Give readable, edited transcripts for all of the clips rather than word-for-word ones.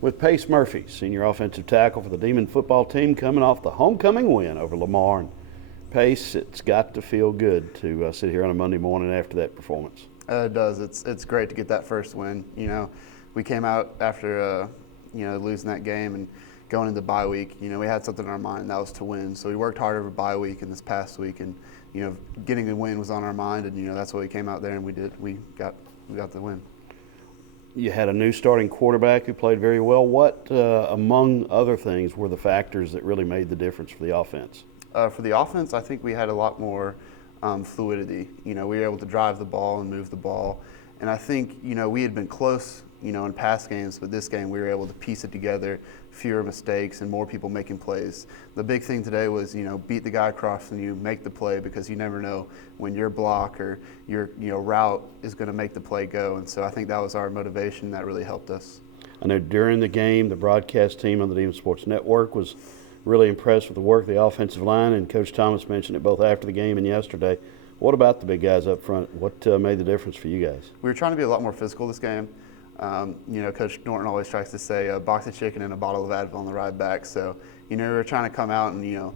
with Pace Murphy, senior offensive tackle for the Demon football team, coming off the homecoming win over Lamar. And Pace, it's got to feel good to sit here on a Monday morning after that performance. It does. It's great to get that first win. We came out after losing that game and going into bye week. We had something in our mind, and that was to win. So we worked hard over bye week and this past week, and getting a win was on our mind, and that's what we came out there and we did. We got the win. You had a new starting quarterback who played very well. What, among other things, were the factors that really made the difference for the offense? For the offense, I think we had a lot more fluidity. We were able to drive the ball and move the ball. And I think, we had been close, in past games, but this game we were able to piece it together, fewer mistakes and more people making plays. The big thing today was, beat the guy across from you, make the play, because you never know when your block or your, route is going to make the play go. And so I think that was our motivation that really helped us. I know during the game, the broadcast team on the Demon Sports Network was really impressed with the work of the offensive line, and Coach Thomas mentioned it both after the game and yesterday. What about the big guys up front? What made the difference for you guys? We were trying to be a lot more physical this game. Coach Norton always tries to say a box of chicken and a bottle of Advil on the ride back. So, we were trying to come out and,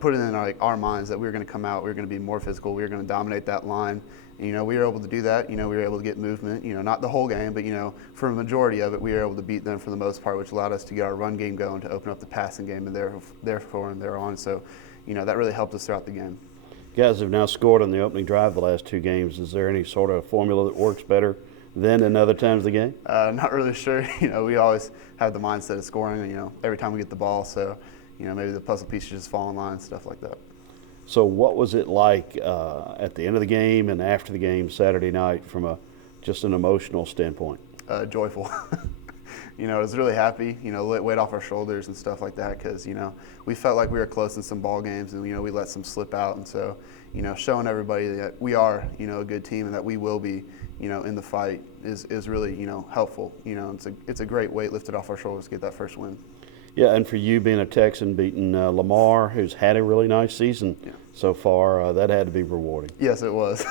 put it in our minds that we were going to come out, we were going to be more physical, we were going to dominate that line. And, we were able to do that. We were able to get movement, not the whole game, but, for a majority of it, we were able to beat them for the most part, which allowed us to get our run game going, to open up the passing game, and therefore and thereon. So, that really helped us throughout the game. You guys have now scored on the opening drive the last two games. Is there any sort of formula that works better then and other times of the game? Not really sure. We always have the mindset of scoring, every time we get the ball. So, maybe the puzzle pieces just fall in line, stuff like that. So what was it like at the end of the game and after the game Saturday night from just an emotional standpoint? Joyful. I was really happy, weight off our shoulders and stuff like that, because, we felt like we were close in some ball games, and, we let some slip out. And so, showing everybody that we are, a good team and that we will be, in the fight is really, helpful. It's a great weight lifted off our shoulders to get that first win. Yeah, and for you being a Texan, beating Lamar, who's had a really nice season so far, that had to be rewarding. Yes, it was.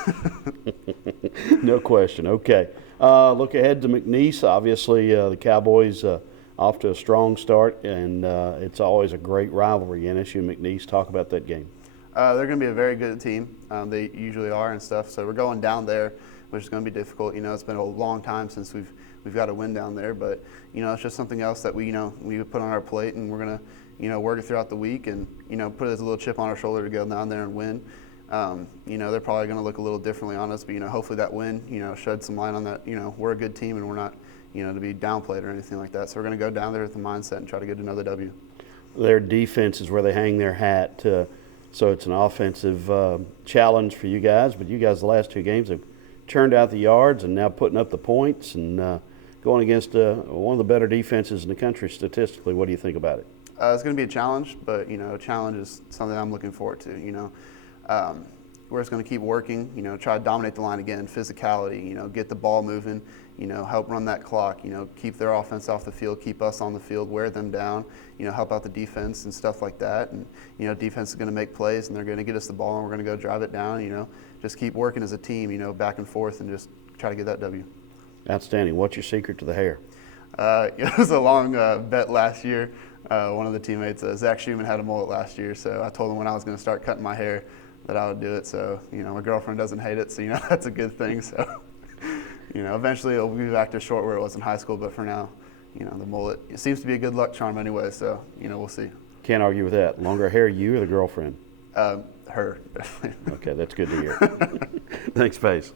No question. Okay. Look ahead to McNeese. Obviously, the Cowboys off to a strong start, and it's always a great rivalry, NSU and McNeese. Talk about that game. They're going to be a very good team. They usually are and stuff. So we're going down there, which is going to be difficult. It's been a long time since we've got a win down there, but it's just something else that we put on our plate, and we're going to work it throughout the week, and put it as a little chip on our shoulder to go down there and win. They're probably going to look a little differently on us, but hopefully that win shed some light on that. We're a good team, and we're not to be downplayed or anything like that. So we're going to go down there with the mindset and try to get another W. Their defense is where they hang their hat. So it's an offensive challenge for you guys, but you guys the last two games have churned out the yards and now putting up the points and going against one of the better defenses in the country statistically. What do you think about it? It's going to be a challenge, but a challenge is something I'm looking forward to. We're just going to keep working. Try to dominate the line again, physicality. Get the ball moving. Help run that clock. Keep their offense off the field, keep us on the field, wear them down. Help out the defense and stuff like that. And defense is going to make plays, and they're going to get us the ball, and we're going to go drive it down. Just keep working as a team. Back and forth, and just try to get that W. Outstanding. What's your secret to the hair? It was a long bet last year. One of the teammates, Zach Schumann, had a mullet last year, so I told him when I was going to start cutting my hair that I would do it. So, my girlfriend doesn't hate it, so, that's a good thing. So, eventually it'll be back to short where it was in high school, but for now, the mullet, it seems to be a good luck charm anyway, so, we'll see. Can't argue with that. Longer hair, you or the girlfriend? Her, definitely. Okay, that's good to hear. Thanks, Pace.